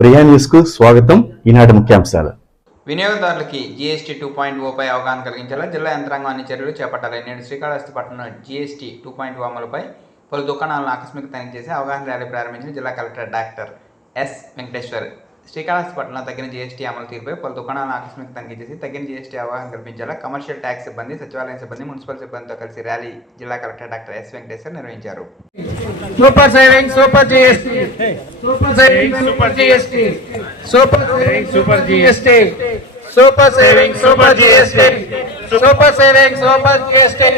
ప్రియా న్యూస్కు స్వాగతం. ఈనాటి ముఖ్యాంశాలు. వినియోగదారులకి జీఎస్టీ టూ పాయింట్ ఓపై అవగాహన కలిగించేలా జిల్లా యంత్రాంగం అన్ని చర్యలు చేపట్టాలి నేడు శ్రీకాళహస్తి పట్టణం జీఎస్టీ టూ పాయింట్ అమలుపై పలు దుకాణాలను ఆకస్మిక తనిఖీ చేసి అవగాహన ర్యాలీ ప్రారంభించిన జిల్లా collector doctor S Venkateshwar. Srikalahasti పట్టణంలో తగ్గిన జీఎస్టీ అమలు తీరుపై పలు దుకాణాలను ఆకస్మిక తనిఖీ చేసి తగ్గిన జీఎస్టీ అవగాహన కల్పించేలా కమర్షియల్ ట్యాక్స్ సిబ్బంది సచివాలయం సిబ్బంది మున్సిపల్ సిబ్బందితో కలిసి ర్యాలీ జిల్లా కలెక్టర్ డాక్టర్ ఎస్ వెంకటేశ్వర్ నిర్వహించారు super saving super GST super saving super GST super saving super GST super saving super GST super saving super GST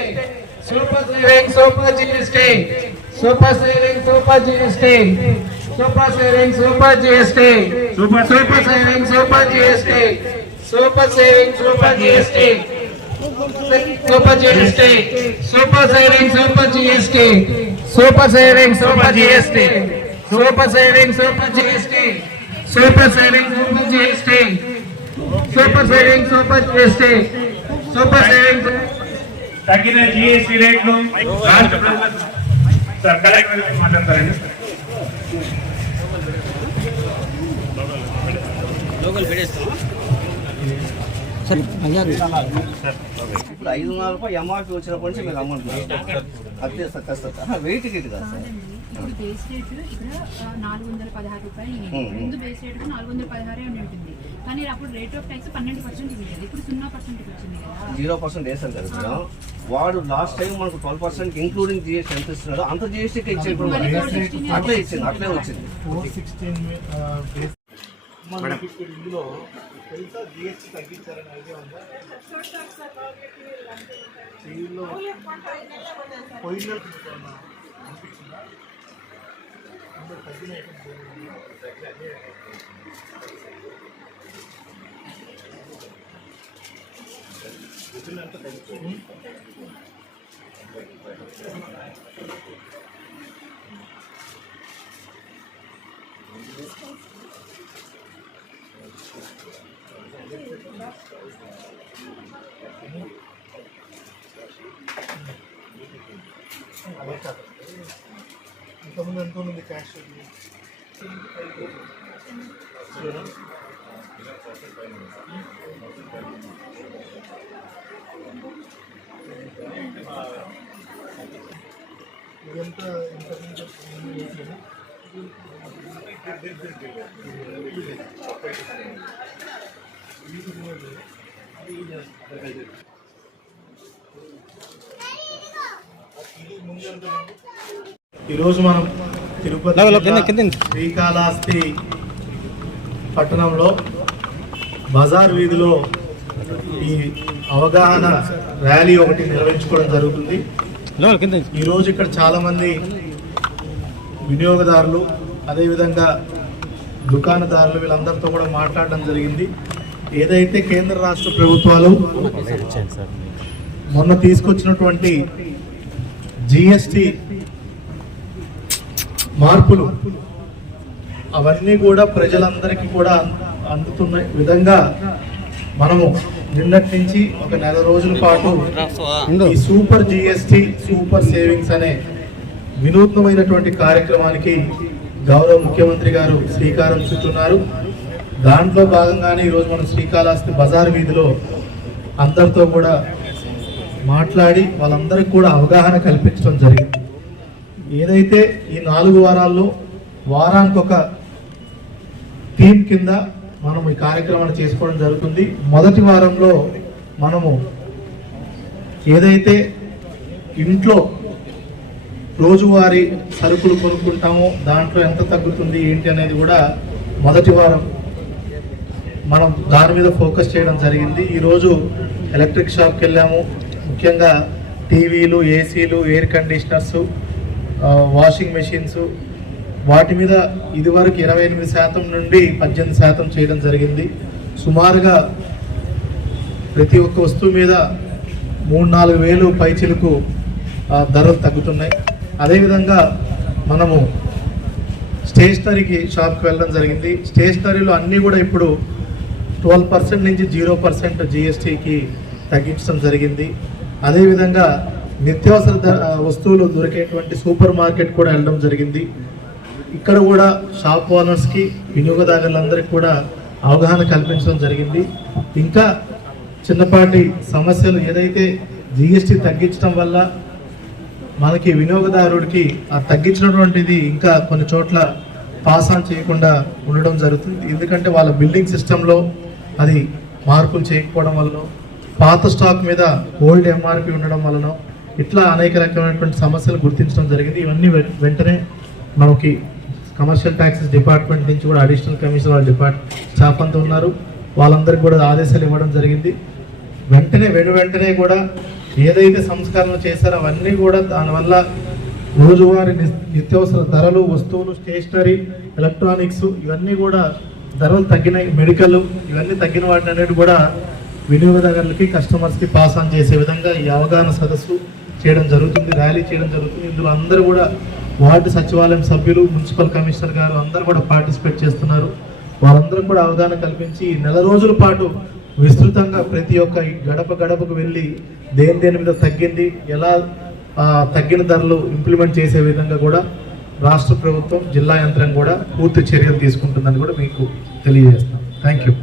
super saving super GST super saving super GST super saving super GST super super saving super GST super saving super GST super GST super saving super GST super saving super GST super saving super GST super saving super GST super saving super GST super saving తగ్గిన GST రేట్లు రాష్ట్ర ప్రభుత్వం sir collector మాట్లాడతారండి. ఇప్పుడు ఐదు వందల రూపాయలు MRP వచ్చినప్పటి నుంచి మీకు అమౌంట్ అదే సార్ కష్టం వెయిట్ గిట్ కాదు సార్. ఇప్పుడు బేస్ రేట్ ఇక్కడ ఆ, నాలుగు వందల పదహారు రూపాయలు ఉంది. ముందు బేస్ రేట్ నాలుగు వందల పదహారే ఉండి ఉంటుంది. కానీ అప్పుడు రేట్ ఆఫ్ ట్యాక్స్ పన్నెండు పర్సెంట్ ఉండేది. ఇప్పుడు సున్నా పర్సెంట్ వచ్చింది కదా. జీరో పర్సెంట్ వేసాం కదా మేడం. వాడు లాస్ట్ టైం మనకు ట్వెల్వ్ పర్సెంట్ ఇంక్లూడింగ్ జిఎస్టీ ఎంత ఇస్తున్నాడు అంత జిఎస్టీకి. 416 అట్లే ఇచ్చింది అట్లే వచ్చింది. మనకి ఇప్పుడు ఇందులో తెలుసా జిఎస్టీ తగ్గించారని ఐడియా ఉందా? దీనిలో పోయిన అనిపించిందా? అందులో తగ్గిన ఎంత తగ్గిపోయింది అదే కాదు ఇంతకుముందు ఎంత ఉంది క్యాష్ ఇదంతా ఇంతకుముందు ఈరోజు మనం తిరుపతి శ్రీకాళహస్తి పట్టణంలో బజార్ వీధిలో ఈ అవగాహన ర్యాలీ ఒకటి నిర్వహించుకోవడం జరుగుతుంది. ఈరోజు ఇక్కడ చాలా మంది వినియోగదారులు అదేవిధంగా దుకాణదారులు వీళ్ళందరితో కూడా మాట్లాడడం జరిగింది. ఏదైతే కేంద్ర రాష్ట్ర ప్రభుత్వాలు మొన్న తీసుకొచ్చినటువంటి జిఎస్టి మార్పులు అవన్నీ కూడా ప్రజలందరికీ కూడా అందుతున్న విధంగా మనము నిన్నటి నుంచి ఒక నెల రోజుల పాటు ఈ సూపర్ జిఎస్టి సూపర్ సేవింగ్స్ అనే వినూత్నమైనటువంటి కార్యక్రమానికి గౌరవ ముఖ్యమంత్రి గారు శ్రీకారం చుట్టున్నారు దాంట్లో భాగంగానే ఈరోజు మనం శ్రీకాళహస్తి బజార్ వీధిలో అందరితో కూడా మాట్లాడి వాళ్ళందరికీ కూడా అవగాహన కల్పించడం జరిగింది. ఏదైతే ఈ నాలుగు వారాల్లో వారానికి ఒక టీం కింద మనం ఈ కార్యక్రమాన్ని చేసుకోవడం జరుగుతుంది. మొదటి వారంలో మనము ఏదైతే ఇంట్లో రోజువారీ సరుకులు కొనుక్కుంటాము దాంట్లో ఎంత తగ్గుతుంది ఏంటి అనేది కూడా మొదటి వారం మనం దాని మీద ఫోకస్ చేయడం జరిగింది. ఈరోజు ఎలక్ట్రిక్ షాప్కి వెళ్ళాము. ముఖ్యంగా టీవీలు ఏసీలు ఎయిర్ కండిషనర్స్ వాషింగ్ మెషిన్స్. వాటి మీద ఇదివరకు ఇరవై ఎనిమిది శాతం నుండి పద్దెనిమిది శాతం చేయడం జరిగింది. సుమారుగా ప్రతి ఒక్క వస్తువు మీద మూడు నాలుగు వేలు పైచిలకు ధరలు తగ్గుతున్నాయి. అదేవిధంగా మనము స్టేషనరీకి షాప్కి వెళ్ళడం జరిగింది. స్టేషనరీలో అన్నీ కూడా ఇప్పుడు ట్వెల్వ్ పర్సెంట్ నుంచి జీరో పర్సెంట్ జిఎస్టీకి తగ్గించడం జరిగింది. అదేవిధంగా నిత్యావసర వస్తువులు దొరికేటువంటి సూపర్ మార్కెట్ కూడా వెళ్ళడం జరిగింది. ఇక్కడ కూడా షాప్ ఓనర్స్కి వినియోగదారులందరికీ కూడా అవగాహన కల్పించడం జరిగింది. ఇంకా చిన్నపాటి సమస్యలు ఏదైతే జిఎస్టీ తగ్గించడం వల్ల మనకి వినియోగదారుడికి ఆ తగ్గించినటువంటిది ఇంకా కొన్ని చోట్ల పాస్ ఆన్ చేయకుండా ఉండడం జరుగుతుంది. ఎందుకంటే వాళ్ళ బిల్డింగ్ సిస్టంలో అది మార్పులు చేయకపోవడం వలన పాత స్టాక్ మీద ఓల్డ్ ఎంఆర్పి ఉండడం వలన ఇట్లా అనేక రకమైనటువంటి సమస్యలు గుర్తించడం జరిగింది. ఇవన్నీ వె- వెంటనే మనకి కమర్షియల్ ట్యాక్సెస్ డిపార్ట్మెంట్ నుంచి కూడా అడిషనల్ కమిషనర్ వాళ్ళ డిపార్ట్ స్టాఫ్ అంతా ఉన్నారు. వాళ్ళందరికీ కూడా ఆదేశాలు ఇవ్వడం జరిగింది. వెంటనే వెడు వెంటనే కూడా ఏదైతే సంస్కరణలు చేశారో అవన్నీ కూడా దానివల్ల రోజువారీ ని- నిత్యావసర ధరలు వస్తువులు స్టేషనరీ ఎలక్ట్రానిక్స్ ఇవన్నీ కూడా ధరలు తగ్గినాయి. మెడికల్ ఇవన్నీ తగ్గిన వాటిని అనేది కూడా వినియోగదారులకి కస్టమర్స్కి పాస్ ఆన్ చేసే విధంగా ఈ అవగాహన సదస్సు చేయడం జరుగుతుంది ర్యాలీ చేయడం జరుగుతుంది. ఇందులో అందరూ కూడా వార్డు సచివాలయం సభ్యులు మున్సిపల్ కమిషనర్ గారు అందరూ కూడా పార్టిసిపేట్ చేస్తున్నారు. వాళ్ళందరూ కూడా అవగాహన కల్పించి నెల రోజుల పాటు విస్తృతంగా ప్రతి ఒక్క గడప గడపకు వెళ్ళి దేని దేని మీద తగ్గింది ఎలా తగ్గిన ధరలు ఇంప్లిమెంట్ చేసే విధంగా కూడా రాష్ట్ర ప్రభుత్వం జిల్లా యంత్రం కూడా పూర్తి చర్యలు తీసుకుంటుందని కూడా మీకు తెలియజేస్తాం థ్యాంక్ యూ